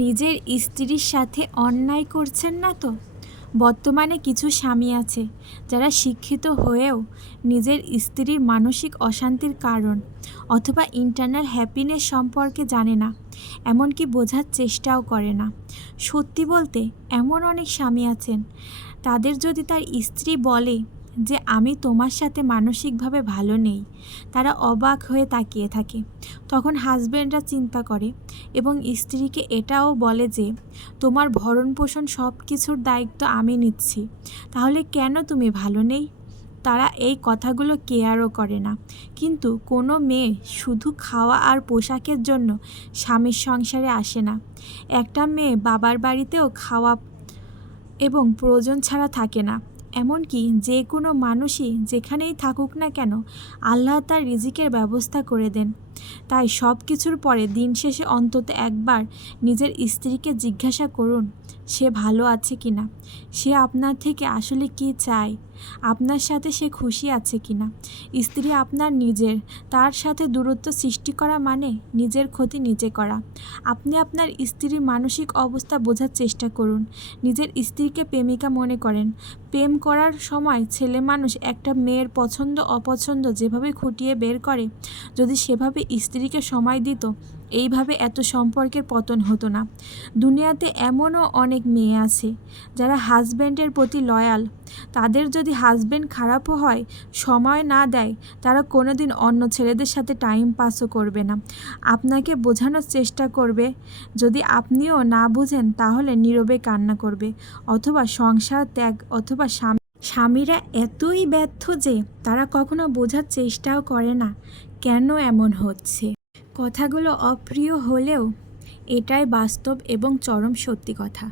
নিজের স্ত্রীর সাথে অন্যায় করছেন না তো? বর্তমানে কিছু স্বামী আছে যারা শিক্ষিত হয়েও নিজের স্ত্রীর মানসিক অশান্তির কারণ অথবা ইন্টারনাল হ্যাপিনেস সম্পর্কে জানে না, এমনকি বোঝার চেষ্টাও করে না। সত্যি বলতে এমন অনেক স্বামী আছেন, তাদের যদি তার স্ত্রী বলে যে আমি তোমার সাথে মানসিকভাবে ভালো নেই। তারা অবাক হয়ে তাকিয়ে থাকে। তখন হাজব্যান্ডরা চিন্তা করে এবং স্ত্রীকে এটাও বলে যে, তোমার ভরণ পোষণ সব কিছুর দায়িত্ব আমি নিচ্ছি। তাহলে কেন তুমি ভালো নেই? তারা এই কথাগুলো কেয়ারও করে না। কিন্তু কোনো মেয়ে শুধু খাওয়া আর পোশাকের জন্য স্বামীর সংসারে আসে না। একটা মেয়ে বাবার বাড়িতেও খাওয়া এবং প্রয়োজন ছাড়া থাকে না। এমনকি যে কোনো মানুষই যেখানেই থাকুক না কেন আল্লাহ তার রিজিকের ব্যবস্থা করে দেন। তাই সব কিছুর পরে দিন শেষে অন্তত একবার নিজের স্ত্রীকে জিজ্ঞাসা করুন, সে ভালো আছে কি না? সে আপনার থেকে আসলে কি চায়? আপনার সাথে সে খুশি আছে কি না? স্ত্রী আপনার নিজের, তার সাথে দূরত্ব সৃষ্টি করা মানে নিজের ক্ষতি নিজে করা। আপনি আপনার স্ত্রীর মানসিক অবস্থা বোঝার চেষ্টা করুন। নিজের স্ত্রীকে প্রেমিকা মনে করেন। প্রেম করার সময় ছেলে মানুষ একটা মেয়ের পছন্দ অপছন্দ যেভাবে খুঁটিয়ে বের করে, যদি সেভাবে স্ত্রীকে সময় দিত, এইভাবে এত সম্পর্কের পতন হতো না। দুনিয়াতে এমনও অনেক মেয়ে আছে যারা হাজব্যান্ডের প্রতি লয়াল তাদের যদি হাজব্যান্ড খারাপও হয়, সময় না দেয়, তারা কোনোদিন অন্য ছেলেদের সাথে টাইম পাসও করবে না। আপনাকে বোঝানোর চেষ্টা করবে, যদি আপনিও না বুঝেন, তাহলে নীরবে কান্না করবে, অথবা সংসার ত্যাগ, অথবা স্বামী স্বামীরা এতই ব্যর্থ যে তারা কখনো বোঝার চেষ্টাও করে না, কেন এমন হচ্ছে? কথাগুলো অপ্রিয় হলেও এটাই বাস্তব এবং চরম সত্যি কথা।